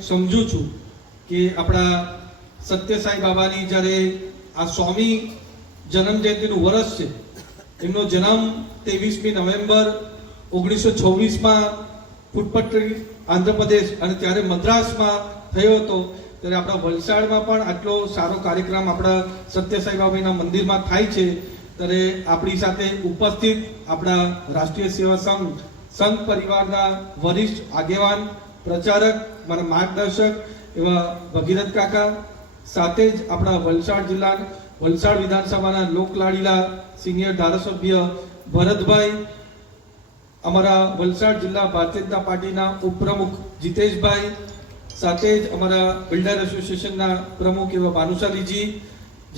સમજુ છું કે આપણા સત્યસાઈ બાબાની જ્યારે આ સ્વામી જન્મ જયંતિનું વર્ષ છે, એમનો જન્મ ત્રેવીસમી નવેમ્બર ઓગણીસો છવ્વીસમાં ફૂટપટ્ટી આંધ્રપ્રદેશ અને ત્યારે મદ્રાસમાં થયો હતો. ત્યારે આપણા વલસાડમાં પણ આટલો સારો કાર્યક્રમ આપણા સત્યસાઈ બાબાના મંદિરમાં થાય છે. ત્યારે આપણી સાથે ઉપસ્થિત આપણા રાષ્ટ્રીય સેવા સંઘ સંઘ પરિવારના વરિષ્ઠ આગેવાન, પ્રચારક, મારા માર્ગદર્શક એવા ભગીરથ કાકા, સાથે જ આપણા વલસાડ જિલ્લા વલસાડ વિધાનસભાના લોકલાડીલા સિનિયર ધારાસભ્ય ભરતભાઈ, અમારા વલસાડ જિલ્લા ભારતીય જનતા પાર્ટીના ઉપપ્રમુખ જીતેશભાઈ, સાથે જ અમારા બિલ્ડર એસોસિએશનના પ્રમુખ એવા ભાનુશાલીજી,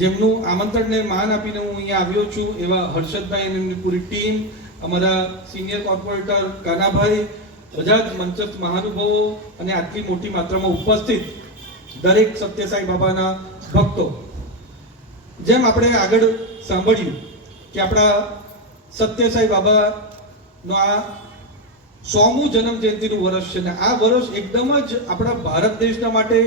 જેમનું આમંત્રણને માન આપીને હું અહીંયા આવ્યો છું એવા હર્ષદભાઈ અને એમની પૂરી ટીમ અમારા સિનિયર કોર્પોરેટર કાનાભાઈ બધા જ મંચસ્થ મહાનુભાવો અને આટલી મોટી માત્રામાં ઉપસ્થિત દરેક સત્યસાઈ બાબાના ભક્તો. જેમ આપણે આગળ સાંભળ્યું કે આપણા સત્યસાઈ બાબાનો આ સોમું જન્મ જયંતિનું વર્ષ છે ને આ વર્ષ એકદમ જ આપણા ભારત દેશના માટે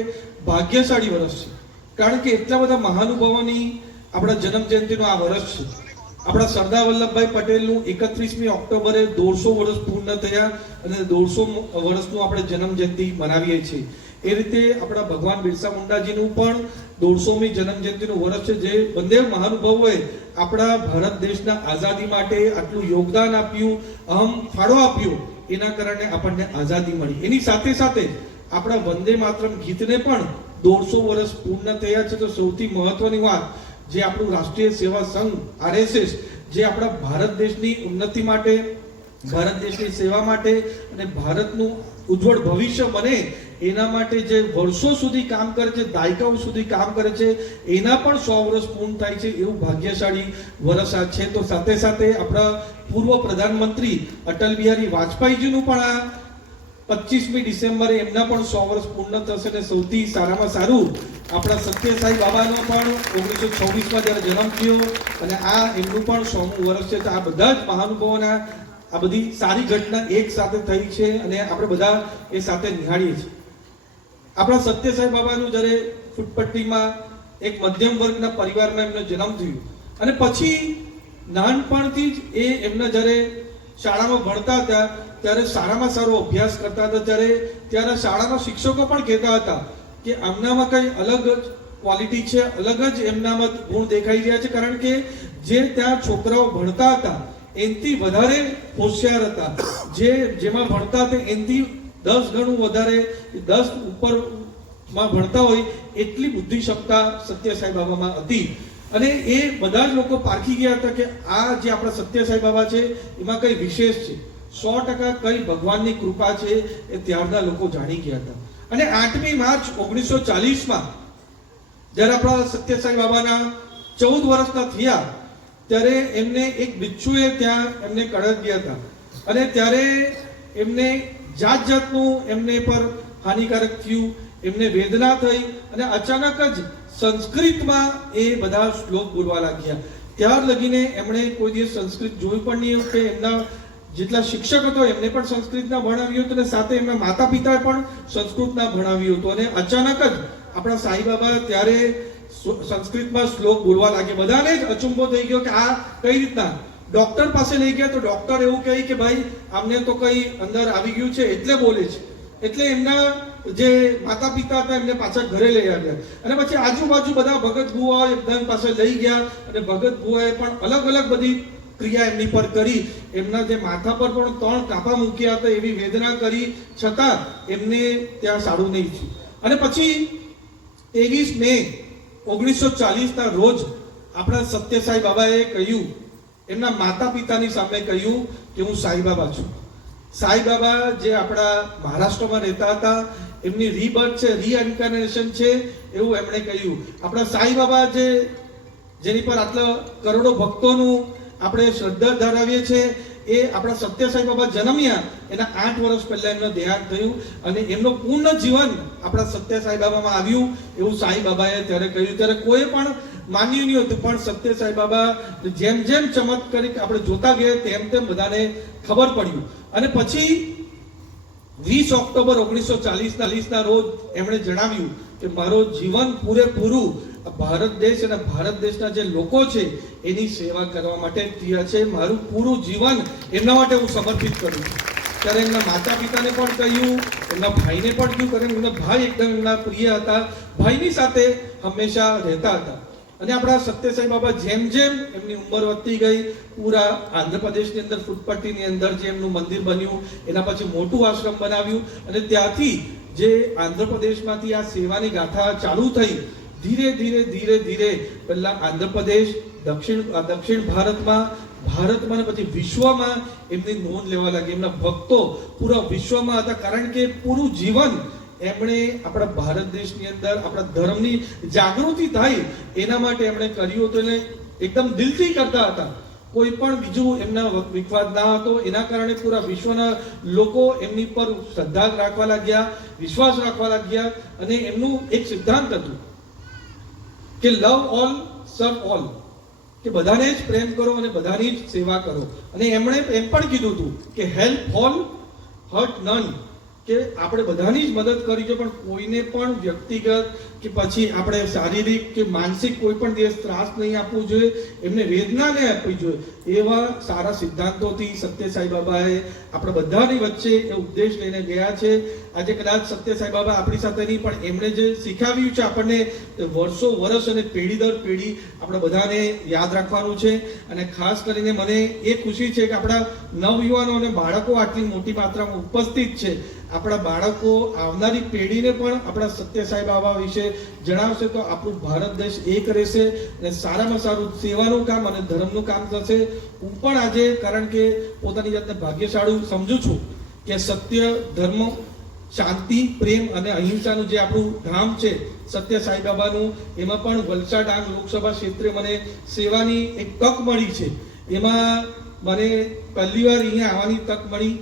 ભાગ્યશાળી વર્ષ છે. કારણ કે એટલા બધા મહાનુભાવોની આપણા જન્મ જયંતિનું આ વર્ષ છે. આપણા સરદાર વલ્લભભાઈ પટેલનું એકત્રીસમી ઓક્ટોબરે દોઢસો વર્ષ પૂર્ણ થયા અને દોઢસો વર્ષનું આપણે જન્મ જયંતિ મનાવીએ છીએ. એ રીતે આપણા ભગવાન બિરસા મુંડાજીનું પણ દોઢસોમી જન્મ જયંતિનું વર્ષ છે જે બંને મહાનુભાવોએ આપણા ભારત દેશના આઝાદી માટે આટલું યોગદાન આપ્યું, અહમ ફાળો આપ્યો, એના કારણે આપણને આઝાદી મળી. એની સાથે સાથે આપણા વંદે માતરમ ગીતને પણ દોઢસો વર્ષ પૂર્ણ થયા છે. તો સૌથી મહત્વની વાત જે આપણું રાષ્ટ્રીય સેવા સંઘ, આરએસએસ, જે આપણા ભારત દેશની ઉન્નતિ માટે, ભારત દેશની સેવા માટે અને ભારતનું ઉજ્જવળ ભવિષ્ય બને, એના માટે જે વર્ષો સુધી કામ કરે છે, દાયકાઓ સુધી કામ કરે છે, એના પણ સો વર્ષ પૂર્ણ થાય છે એવું ભાગ્યશાળી વર્ષ આ છે. તો સાથે સાથે આપણા પૂર્વ પ્રધાનમંત્રી અટલ બિહારી વાજપેયીજીનું પણ આ પચીસમી ડિસેમ્બરે એમના પણ સો વર્ષ પૂર્ણ થશે અને સૌથી સારામાં સારું આપણા સત્યસાઈ બાબાનો પણ ઓગણીસો છવ્વીસમાં જ્યારે જન્મ થયો અને આ એમનું પણ સોમું વર્ષ છે, તો આ બધા જ મહાનુભાવોના આ બધી સારી ઘટના એક સાથે થઈ છે અને આપણે બધા એ સાથે નિહાળીએ છીએ. આપણા સત્યસાઈ બાબાનું જ્યારે ફૂટપટ્ટીમાં એક મધ્યમ વર્ગના પરિવારમાં એમનો જન્મ થયો અને પછી નાનપણથી જ એ એમના જ્યારે શાળામાં ભણતા હતા, ત્યારે સારામાં સારો અભ્યાસ કરતા હતા, ત્યારે ત્યારે શાળાના શિક્ષકો પણ કહેતા હતા કે આમનામાં કંઈ અલગ જ ક્વોલિટી છે, અલગ જ એમનામાં ગુણ દેખાઈ રહ્યા છે, કારણ કે જે ત્યાં છોકરાઓ ભણતા હતા, એનથી વધારે હોશિયાર હતા. જે જેમાં ભણતા હતા, એનથી દસ ગણું વધારે, દસ ઉપરમાં ભણતા હોય, એટલી બુદ્ધિ સત્ય સાંઈ બાબામાં હતી. અને એ બધા જ લોકો પારખી ગયા હતા કે આ જે આપણા સત્ય સાંઈ બાબા છે, એમાં કઈ વિશેષ છે? સો ટકા કઈ ભગવાનની કૃપા છે એ ત્યારના લોકો જાણી ગયા હતા. અને આઠમી માર્ચ ઓગણીસો ચાલીસમાં જ્યારે આપણા સત્યસાઈ બાબાના ચૌદ વર્ષના થયા, ત્યારે એમને એક બિચ્છુએ ત્યાં એમને કડક ગયા હતા. અને ત્યારે એમને જાત જાતનું એમને પર હાનિકારક થયું, એમને વેદના થઈ અને અચાનક જ સંસ્કૃતમાં એ બધા શ્લોક બોલવા લાગ્યા. ત્યાર લગીને એમણે કોઈ દિવસ સંસ્કૃત જોયું પણ નહીં કે એમના જેટલા શિક્ષક હતો, એમને પણ સંસ્કૃતના ભણાવ્યું હતું અને સાથે એમના માતા પિતાએ પણ સંસ્કૃતના ભણાવ્યું હતું. અને અચાનક જ આપણા સાંઈબાબા ત્યારે સંસ્કૃતમાં શ્લોક બોલવા લાગ્યા. બધાને જ અચંબો થઈ ગયો કે આ કઈ રીતના? ડોક્ટર પાસે લઈ ગયા તો ડોક્ટર એવું કહે કે ભાઈ, આમને તો કઈ અંદર આવી ગયું છે, એટલે બોલે છે. એટલે એમના જે માતા પિતા હતા, એમને પાછા ઘરે લઈ આવ્યા. અને પછી આજુબાજુ બધા ભગત બુઆ એકદમ પાસે લઈ ગયા અને ભગત બુઆએ પણ અલગ અલગ બધી ક્રિયા એમની પર કરી. એમના જે માથા પર પણ ત્રણ કાપા મૂક્યા હતા એવી વેદના કરી. છતાં એમને ત્યાં સારું નહીં થયું. અને પછી ત્રેવીસ મે ઓગણીસો ચાલીસના રોજ આપણા સત્યસાઈ બાબાએ કહ્યું, એમના માતા પિતાની સામે કહ્યું કે હું સાંઈબાબા છું. સાંઈબાબા જે આપણા મહારાષ્ટ્રમાં રહેતા હતા એમની રીબર્થ છે રીએન્કાર્નેશન છે, એવું એમણે કહ્યું. આપણા સાંઈબાબા જે, જેની પર આટલા કરોડો ભક્તોનું આપણે શ્રદ્ધા ધરાવીએ છીએ, એ આપણા સત્ય સાંઈ બાબા જન્મ્યા, એના આઠ વર્ષ પહેલા એમનું દેહાંત થયું અને એમનું પૂર્ણ જીવન આપણા સત્ય સાંઈ બાબામાં આવ્યું, એવું સાંઈ બાબાએ ત્યારે કહ્યું. ત્યારે કોઈ પણ માન્યું નહીં હતું, પણ સત્ય સાંઈ બાબા જેમ જેમ ચમત્કારિક આપણે જોતા ગયા, તેમ તેમ બધાને ખબર પડ્યું. અને પછી વીસ ઓક્ટોબર ઓગણીસો ચાલીસ ના રોજ એમણે જણાવ્યું કે મારો જીવન પૂરેપૂરું ભારત દેશ અને ભારત દેશના જે લોકો છે, એની સેવા કરવા માટે પ્રિય છે. મારું પૂરું જીવન એમના માટે હું સમર્પિત કરું ત્યારે એમના માતા પિતાને પણ કહ્યું, એમના ભાઈને પણ કહ્યું, કારણ એમના ભાઈ એકદમ એમના પ્રિય હતા. ભાઈની સાથે હંમેશા રહેતા હતા. અને આપણા સત્યસાઈ બાબા જેમ જેમ એમની ઉંમર વધતી ગઈ, પૂરા આંધ્રપ્રદેશની અંદર ફૂટપટ્ટીની અંદર જે એમનું મંદિર બન્યું, એના પછી મોટું આશ્રમ બનાવ્યું, અને ત્યાંથી જે આંધ્રપ્રદેશમાંથી આ સેવાની ગાથા ચાલુ થઈ, ધીરે ધીરે ધીરે ધીરે પહેલાં આંધ્રપ્રદેશ, દક્ષિણ દક્ષિણ ભારતમાં ભારતમાં અને પછી વિશ્વમાં એમની નોંધ લેવા લાગી. એમના ભક્તો પૂરા વિશ્વમાં હતા, કારણ કે પૂરું જીવન એમણે આપણા ભારત દેશની અંદર આપણા ધર્મની જાગૃતિ થાય એના માટે એમણે કર્યું હતું એટલે એકદમ દિલથી કરતા હતા. કોઈ પણ બીજું એમના વિખવાદ ના હતો, એના કારણે પૂરા વિશ્વના લોકો એમની પર શ્રદ્ધા રાખવા લાગ્યા, વિશ્વાસ રાખવા લાગ્યા અને એમનું એક સિદ્ધાંત હતું કે લવ ઓલ સર્વ ઓલ કે બધાને જ પ્રેમ કરો અને બધાની જ સેવા કરો. અને એમણે એમ પણ કીધું હતું કે હેલ્પ ઓલ હર્ટ નન કે આપણે બધાની જ મદદ કરી છે, પણ કોઈને પણ વ્યક્તિગત કે પછી આપણે શારીરિક કે માનસિક કોઈ પણ દિવસ ત્રાસ નહીં આપવું જોઈએ, એમને વેદના નહીં આપવી જોઈએ. એવા સારા સિદ્ધાંતોથી સત્ય સાંઈ બાબાએ આપણે બધાની વચ્ચે એ ઉપદેશ લઈને ગયા છે. આજે કદાચ સત્ય સાંઈ બાબા આપણી સાથે નહીં, પણ એમણે જે શીખાવ્યું છે આપણને વર્ષો, વર્ષ અને પેઢી દર પેઢી આપણે બધાને યાદ રાખવાનું છે. અને ખાસ કરીને મને એ ખુશી છે કે આપણા નવયુવાનો અને બાળકો આટલી મોટી માત્રામાં ઉપસ્થિત છે. આપણા બાળકો આવનારી પેઢીને પણ આપણા સત્ય સાહેબ આવા વિશે જણાવશે તો આપણું ભારત દેશ એક રહેશે અને સારામાં સારું સેવાનું કામ અને ધર્મનું કામ થશે. હું પણ આજે કારણ કે પોતાની જાતને ભાગ્યશાળી સમજુ છું કે સત્ય, ધર્મ, શાંતિ, પ્રેમ અને અહિંસાનું જે આપણું ધામ છે સત્ય સાંઈબાબાનું એમાં પણ વલસાડ ડાંગ લોકસભા ક્ષેત્રે મને સેવાની એક તક મળી છે. એમાં મને પહેલીવાર અહીંયા આવવાની તક મળી.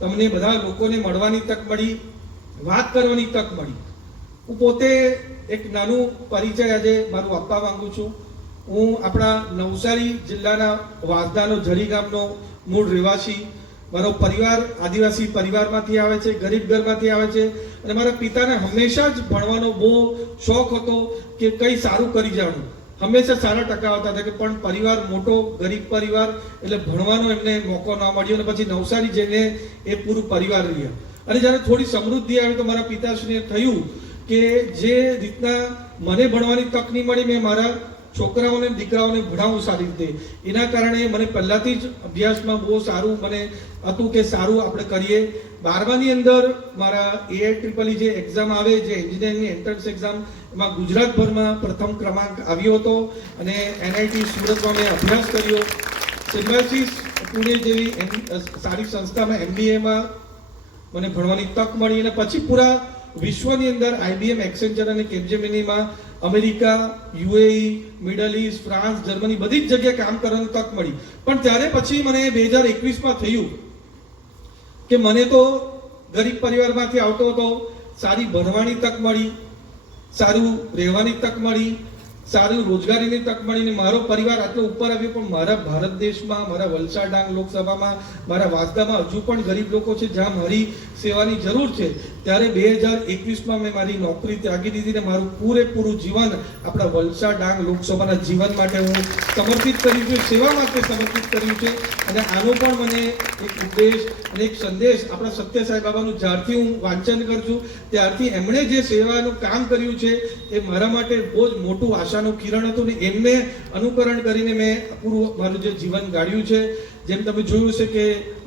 તમને બધા લોકોને મળવાની તક મળી, વાત કરવાની તક મળી. હું પોતે એક નાનું પરિચય આજે મારું આપવા માંગુ છું. હું આપણા નવસારી જિલ્લાના વાસદાનો ઝરી ગામનો મૂળ રહેવાસી. મારો પરિવાર આદિવાસી પરિવારમાંથી આવે છે, ગરીબ ઘરમાંથી આવે છે અને મારા પિતાને હંમેશા જ ભણવાનો બહુ શોખ હતો કે કંઈ સારું કરી જવાનું હંમેશા સારા ટકા આવતા હતા કે પણ પરિવાર મોટો, ગરીબ પરિવાર, એટલે ભણવાનો એમને મોકો ન મળ્યો અને પછી નવસારી જઈને એ પૂરું પરિવાર રહ્યા. અને જ્યારે થોડી સમૃદ્ધિ આવી તો મારા પિતાશ્રીને થયું કે જે રીતના મને ભણવાની તક નહીં મળી, મેં મારા છોકરાઓને, દીકરાઓને ભણાવું સારી રીતે. એના કારણે મને પહેલાથી જ અભ્યાસમાં બહુ સારું મને હતું કે સારું આપણે કરીએ. બારમાની અંદર મારા એઆઈ ટ્રિપલ જે એક્ઝામ આવે, જે એન્જિનિયરિંગની એન્ટ્રન્સ એક્ઝામ એમાં ગુજરાતભરમાં પ્રથમ ક્રમાંક આવ્યો હતો અને એનઆઈટી સુરતમાં મેં અભ્યાસ કર્યો. સિમ્બાયસિસ પુણે જેવી સારી સંસ્થામાં એમબીએમાં મને ભણવાની તક મળી અને પછી પૂરા વિશ્વની અંદર આઈબીએમ એક્સેન્ચર અને કેપજેમિનીમાં America, UAE, middle east, France, Germany બધી જ જગ્યાએ કામ કરવાની તક મળી. પણ ત્યારે પછી મને બે હજાર એકવીસમાં થયું કે મને તો ગરીબ પરિવારમાંથી આવતો હતો સારી ભણવાની તક મળી, સારું રહેવાની તક મળી સારું રોજગારીની તક મળીને મારો પરિવાર આટલો ઉપર આવ્યો, પણ મારા ભારત દેશમાં, મારા વલસાડ ડાંગ લોકસભામાં, મારા વાસદામાં હજુ પણ ગરીબ લોકો છે, જ્યાં મારી સેવાની જરૂર છે. ત્યારે બે હજાર એકવીસમાં મેં મારી નોકરી ત્યાગી દીધી ને મારું પૂરેપૂરું જીવન આપણા વલસાડ ડાંગ લોકસભાના જીવન માટે હું સમર્પિત કર્યું છે, સેવા માટે સમર્પિત કર્યું છે. અને આનો પણ મને એક ઉપદેશ અને એક સંદેશ આપણા સત્ય સાંઈ બાબાનું જ્યારથી હું વાંચન કરું છું, ત્યારથી એમણે જે સેવાનું કામ કર્યું છે, એ મારા માટે બહુ જ મોટું આશાનું કિરણ હતું ને એમને અનુકરણ કરીને મેં પૂરું મારું જે જીવન ગાળ્યું છે. જેમ તમે જોયું છે કે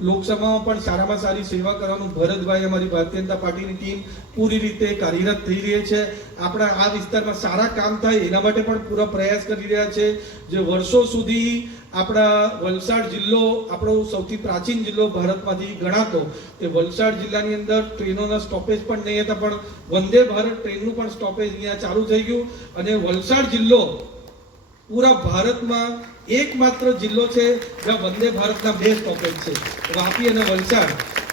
લોકસભામાં પણ સારામાં સારી સેવા કરવાનું ભરતભાઈ અમારી ભારતીય જનતા પાર્ટીની ટીમ પૂરી રીતે કાર્યરત થઈ રહી છે. આપણા આ વિસ્તારમાં સારા કામ થાય એના માટે પણ પૂરો પ્રયાસ કરી રહ્યા છે. જે વર્ષો સુધી આપણા વલસાડ જિલ્લો, આપણો સૌથી પ્રાચીન જિલ્લો ભારતમાંથી ગણાતો, તે વલસાડ જિલ્લાની અંદર ટ્રેનોના સ્ટોપેજ પણ નહીં હતા, પણ વંદે ભારત ટ્રેનનું પણ સ્ટોપેજ અહીંયા ચાલુ થઈ ગયું. અને વલસાડ જિલ્લો પૂરા ભારતમાં એકમાત્ર જિલ્લો છે જ્યાં વંદે ભારતના બે સ્ટોપેજ છે. વાપી અને વલસાડ,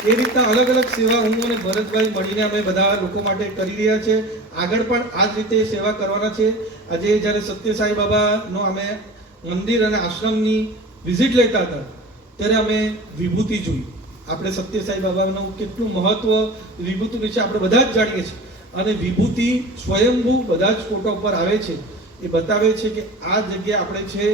એ રીતના અલગ અલગ સેવા હું અને ભરતભાઈ મળીને અમે બધા લોકો માટે કરી રહ્યા છે. આગળ પણ આ જ રીતે સેવા કરવાના છે. આજે જ્યારે સત્ય સાંઈ બાબાનો અમે મંદિર અને આશ્રમની વિઝિટ લેતા હતા, ત્યારે અમે વિભૂતિ જોઈ. આપણે સત્ય સાંઈ બાબાનું કેટલું મહત્વ, વિભૂતિ વિશે આપણે બધા જ જાણીએ છીએ. અને વિભૂતિ સ્વયંભૂ બધા જ ફોટો પર આવે છે. એ બતાવે છે કે આ જગ્યા આપણે છે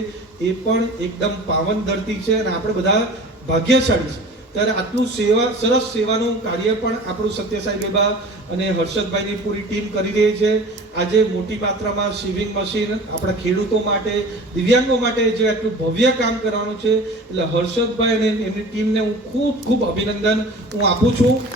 એ પણ એકદમ પાવન ધરતી છે અને આપણે બધા ભાગ્યશાળી છે. ત્યારે આટલું સેવા, સરસ સેવાનું કાર્ય પણ આપણું સત્ય સત્યસાઈ બેબા અને હર્ષદભાઈની પૂરી ટીમ કરી રહી છે. આજે મોટી માત્રામાં શિવિંગ મશીન આપણા ખેડૂતો માટે, દિવ્યાંગો માટે જે આટલું ભવ્ય કામ કરવાનું છે. એટલે હર્ષદભાઈ અને એમની ટીમને હું ખૂબ ખૂબ અભિનંદન હું આપું છું.